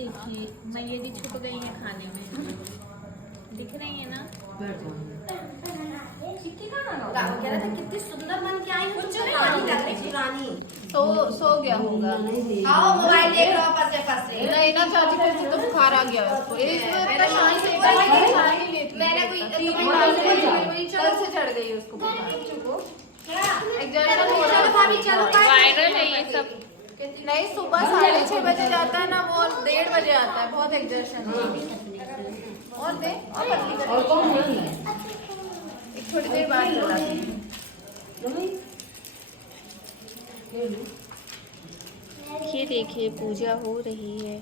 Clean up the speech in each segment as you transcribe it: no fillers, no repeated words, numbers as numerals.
देखिए मैया जी छुप गई है खाने में, दिख रही है ना। कह रहा था कितनी सुंदर बन के आई हूँ, तुम पुरानी लग रही, पुरानी। तो सो गया होगा। आओ मोबाइल देख रहा पसे पसे। नहीं ना चाची, फिर से तो बुखार आ गया उसको। मैंने कोई कल से चढ़ गई उसको बुखार। चलो भाभी चलो। वायरल है ये सब। नहीं, सुबह 6:30 बजे जाता है ना वो, 1:30 बजे आता है। बहुत एग्जर्शन और दे और पतली कर एक थोड़ी देर बाद चलाते हैं। ये देखिए पूजा हो रही है।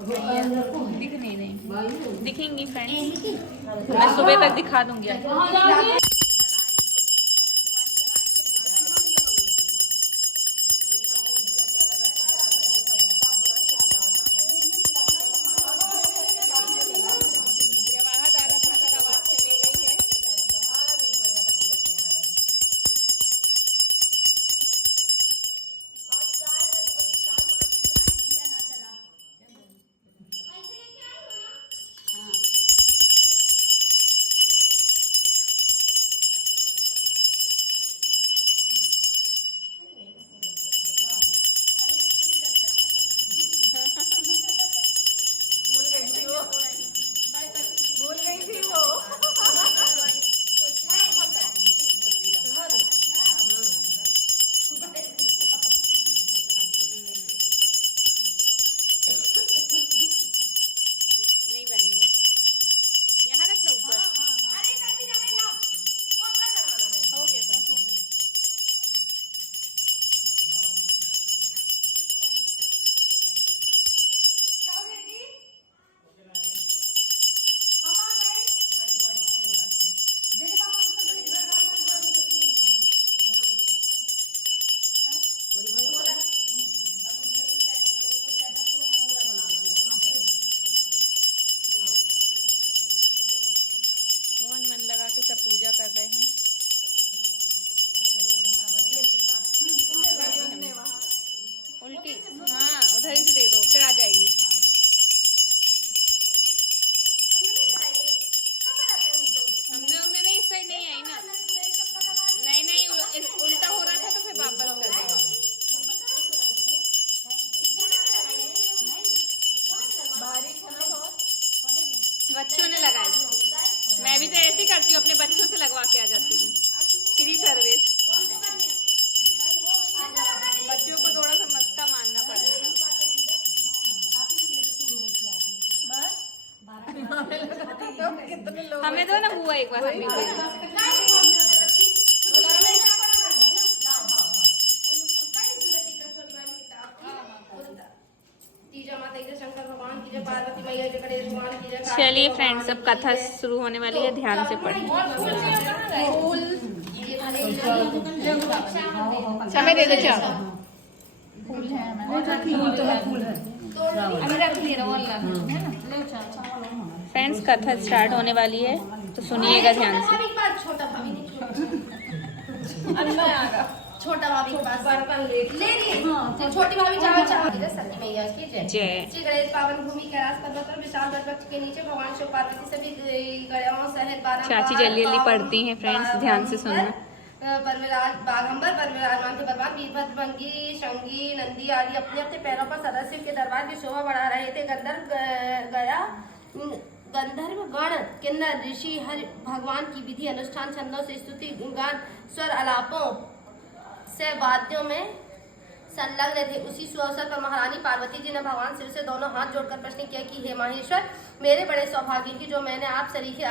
दिख नहीं रही, दिखेंगी फ्रेंड्स, मैं सुबह तक दिखा दूंगी। बच्चों ने लगाई, मैं भी तो ऐसे ही करती हूँ, अपने बच्चों से लगवा के आ जाती हूँ। Free service. बच्चों को थोड़ा सा मस्का मारना पड़ता है। हमें दो ना बुआ एक बार। चलिए फ्रेंड्स, अब कथा शुरू होने वाली है, ध्यान से पढ़िए। समय दे दो चार। फ्रेंड्स कथा स्टार्ट होने वाली है, तो सुनिएगा ध्यान से। छोटा भाभी के पास बर्तन ले लिए। छोटी भाभी चावल चावल सती मैया की जय। श्री गणेश पावन भूमि कैलाश पर्वत पर विशाल वृक्ष के नीचे भगवान शिव पार्वती सभी गयाओं सहित 12 चाची जल्दी जल्दी पढ़ती हैं फ्रेंड्स, ध्यान से सुनना। बागंबर पर विराजमान के भगवान वीरभद्र, भंगी, शंगी, नंदी आदि अपने अपने पैरों पर सदस्यों के दरबार की शोभा बढ़ा रहे थे। गंधर्व गण, किन्नर, ऋषि हर भगवान की विधि अनुष्ठान, छंदों से स्तुति गान, स्वर आलापों से वाद्यों में संलग्न थे। उसी सुअवसर पर महारानी पार्वती जी ने भगवान शिव से दोनों हाथ जोड़कर प्रश्न किया कि हे माहेश्वर, मेरे बड़े सौभाग्य की जो मैंने आप सरीखे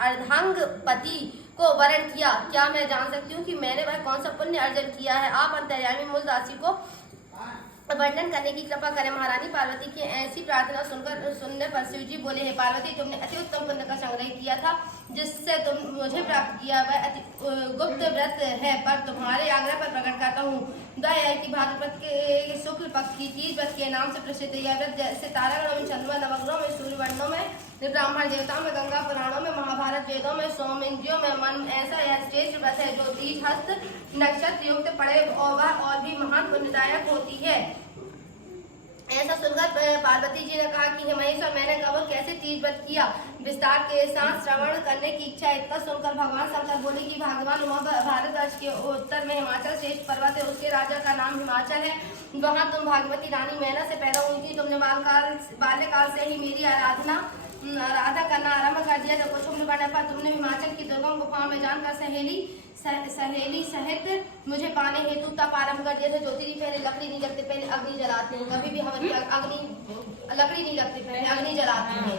अर्धांगपति को वरण किया, क्या मैं जान सकती हूँ कि मैंने वह कौन सा पुण्य अर्जन किया है? आप अंतर्यामी मूल राशि को वर्णन करने की कृपा करें। महारानी पार्वती की ऐसी प्रार्थना सुनने पर शिव जी बोले, हे पार्वती, तुमने अति उत्तम पुण्य का संग्रह किया था, जिससे तुम मुझे प्राप्त किया वह अति गुप्त व्रत है, पर तुम्हारे आग्रह पर प्रकट करता हूँ। की भाद्रपद के शुक्ल पक्ष की तीज व्रत के नाम से प्रसिद्ध यह व्रत जैसे तारागणों में, चंद्रमा, नवग्रहों में, सूर्य वर्णों में, ब्राह्मण देवताओं में, गंगा पुराणों में, महाभारत वेदों में, सोम इंद्रियों में मन, ऐसा यह श्रेष्ठ व्रत है जो तीज हस्त नक्षत्र युक्त पड़े और वह और भी महान पुण्यदायक होती है। पार्वती जी ने कहा कि हे महेश्वर, मैंने कब कैसे तीज व्रत किया, विस्तार के साथ श्रवण करने की इच्छा। इतना सुनकर भगवान शंकर बोले कि भगवान भारतवर्ष के उत्तर में हिमाचल श्रेष्ठ पर्वत है, उसके राजा का नाम हिमाचल है। वहाँ तुम भागवती रानी मैना से पैदा हुई थी। तुमने बाल्यकाल से ही मेरी आराधना करना आरंभ कर दिया। जब कुछ उम्र बढ़ने पर तुमने हिमाचल की दुर्गम गुफाओं में जानकर सहेली सहित मुझे पाने हेतु तप आरंभ कर दिया था। ज्योतिरी पहले लकड़ी नहीं रखते, पहले अग्नि जलाते हैं। कभी भी हवन अग्नि लकड़ी नहीं रखते, पहले अग्नि जलाते हैं।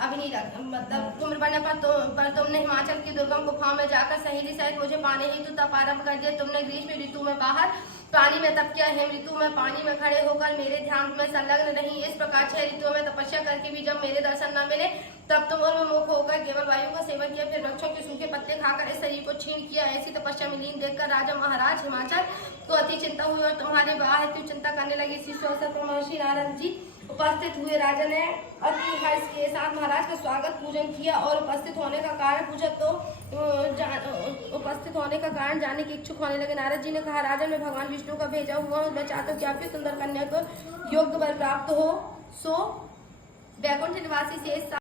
अग्नि रख मतलब उम्र बढ़ने पर तुमने हिमाचल की दुर्गम गुफाओं में जाकर सहेली सहित मुझे पाने हेतु तप आरंभ कर दिया। तुमने ग्रीष्म ऋतु में बाहर पानी में तप किया, हेम ऋतु में पानी में खड़े होकर मेरे ध्यान में संलग्न नहीं। इस प्रकार 6 ऋतुओं में तपस्या करके भी जब मेरे दर्शन न मिले, तब तुम उन्मुख होकर केवल वायु का सेवन किया, फिर वृक्षों के सूखे पत्ते खाकर इस शरीर को छीन किया। ऐसी तपस्या में लीन देखकर राजा महाराज हिमाचल को अति चिंता हुई और तुम्हारे विवाह हेतु चिंता करने लगे। इसी अवसर पर महर्षि नारद जी उपस्थित हुए। राजा ने अति हर्ष के साथ महाराज का स्वागत पूजन किया और उपस्थित होने का कारण पूछा तो उपस्थित होने का कारण जानने के इच्छुक होने लगे। नारद जी ने कहा, राजन मैं भगवान विष्णु का भेजा हुआ हूँ। मैं चाहता हूँ कि आपकी सुंदर कन्या को योग्य वर प्राप्त हो। सो वैकुंठ निवासी शेष